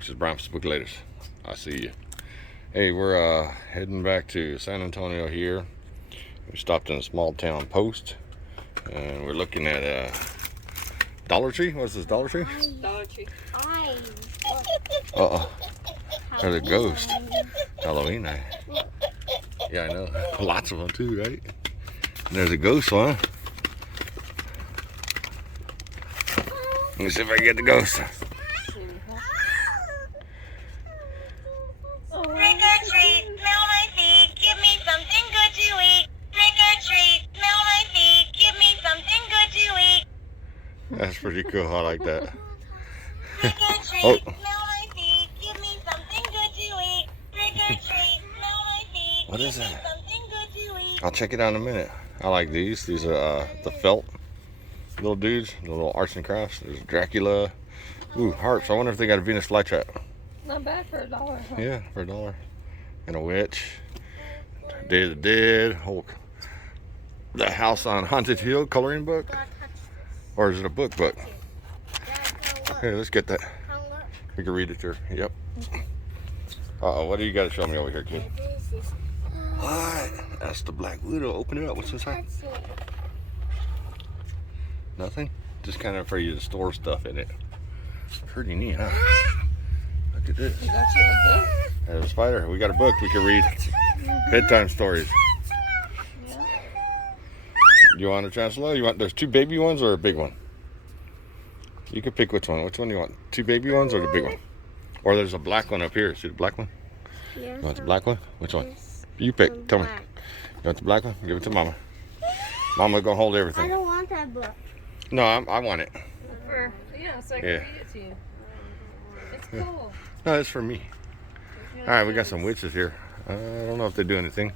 folks. It's Brian from Spooky Laters. I see you. Hey, we're heading back to San Antonio here. We stopped in a small town post, and we're looking at Dollar Tree. What's this, Dollar Tree? Dollar Tree. There's a ghost. Halloween night. Yeah, I know. Lots of them too, right? And there's a ghost one. Let me see if I can get the ghost. Trick or treat, smell my feet, give me something good to eat. Trick or treat, smell my feet, give me something good to eat. That's pretty cool. I like that. Trick or treat, smell my feet, give me something good to eat. Trick or treat, smell my feet, What is give me that? something good to eat. I'll check it out in a minute. I like these. These are the felt little dudes, the little arts and crafts. There's Dracula. Ooh, hearts. I wonder if they got a Venus flytrap. Not bad for $1. Huh? Yeah, for $1. And a witch. Day of the Dead. The House on Haunted Hill coloring book. Or is it a book? Here, let's get that. We can read it there. Yep. Uh-oh, what do you got to show me over here, kid? What? That's the Black Widow. Open it up. What's inside? Nothing? Just kind of for you to store stuff in it. Pretty neat, huh? Look at this. You got you a book? There's a spider. We got a book we can read. Bedtime stories. Yeah. You want a chancellor? You want there's two baby ones or a big one? You can pick which one. Which one do you want? Two baby ones or the big one? Or there's a black one up here. See the black one? Yeah. You want the black one? Which one? You pick. Tell me. You want the black one? Give it to Mama. Mama gonna hold I everything. don't want that book. No, I want it. So I can read it to you. It's cool. No, it's for me. All right, we got some witches here. I don't know if they do anything.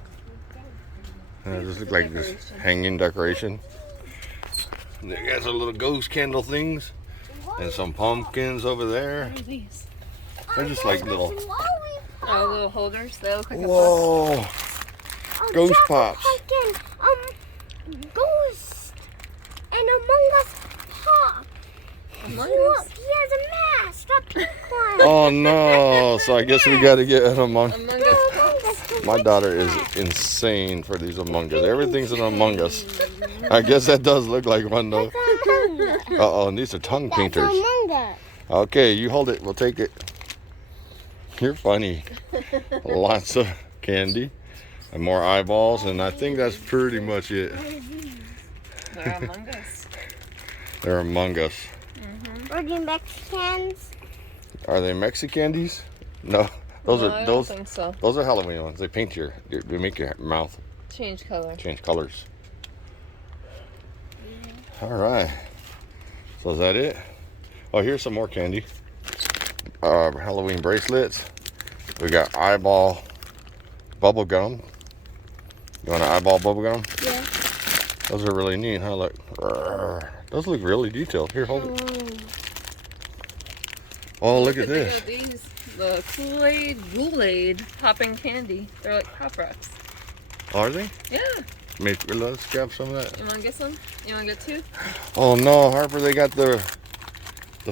This looks like this hanging decoration. They got some little ghost candle things and some pumpkins over there. What are these? They're just like little. Oh, little holders. They look like a book. Whoa! Ghost pops. Pumpkin, ghost, and Among Us pop. Among Look, Us. he has a mask, a pink one. Oh no! So I guess we got to get an Among. Among Us pops. My daughter is insane for these Among Us. Everything's an Among Us. I guess that does look like one though. Uh-oh, and these are tongue painters. Among Us. Okay, you hold it. We'll take it. You're funny. Lots of candy and more eyeballs, and I think that's pretty much it. They're Among Us. They're Among Us. Are they Mexicans? Are they Mexicandies? No, those No, are I those. don't think so. Those are Halloween ones. They paint they make your mouth Change color. change colors. All right. So is that it? Oh, here's some more candy. Halloween bracelets. We got eyeball bubble gum. You want an eyeball bubble gum? Yeah. Those are really neat, huh? Look. Those look really detailed. Here, hold it. Oh, look at They this. got these. The Kool-Aid popping candy. They're like Pop Rocks. Are they? Yeah. Maybe let's grab some of that. You want to get some? You want to get two? Oh no, Harper, they got the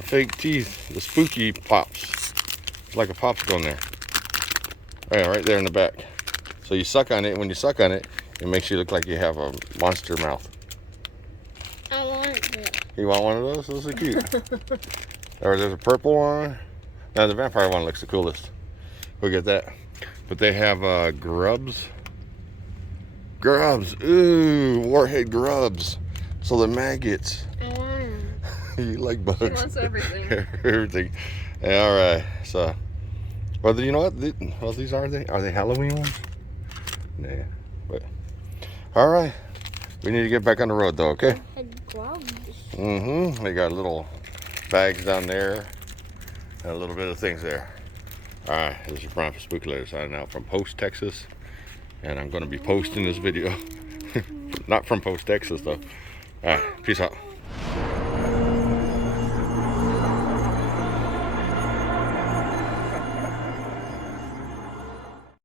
fake teeth, the spooky pops. It's like a popsicle in there. Yeah, right there in the back. So you suck on it, and when you suck on it, it makes you look like you have a monster mouth. I want it. You want one of those? Those are cute. Or there's a purple one. Now the vampire one looks the coolest. We'll get that. But they have grubs. Grubs. Ooh, warhead grubs. So the maggots. I want them. You like bugs. She wants everything. Everything. Yeah, all right. So, well, you know what? Well, these are they Halloween ones? Yeah. But all right. We need to get back on the road, though. Okay. Had gloves. Mm-hmm. They got little bags down there and a little bit of things there. All right. This is Brian from Spooky Laters signing out from Post, Texas, and I'm going to be posting this video. Not from Post, Texas, though. All right. Peace out.